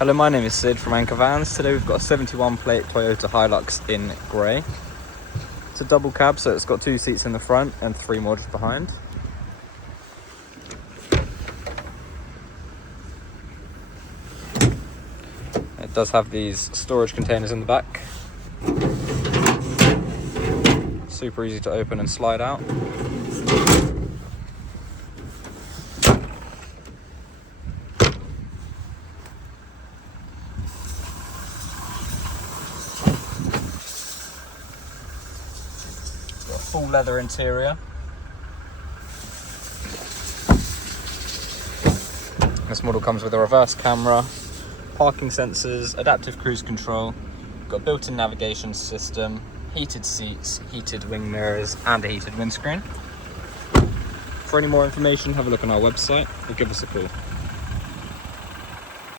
Hello, my name is Sid from Anchor Vans. Today we've got a 71 plate Toyota Hilux in grey. It's a double cab, so it's got 2 seats in the front and 3 more just behind. It does have these storage containers in the back. Super easy to open and slide out. Got a full leather interior. This model comes with a reverse camera, parking sensors, adaptive cruise control, got a built-in navigation system, heated seats, heated wing mirrors and a heated windscreen. For any more information, have a look on our website or give us a call.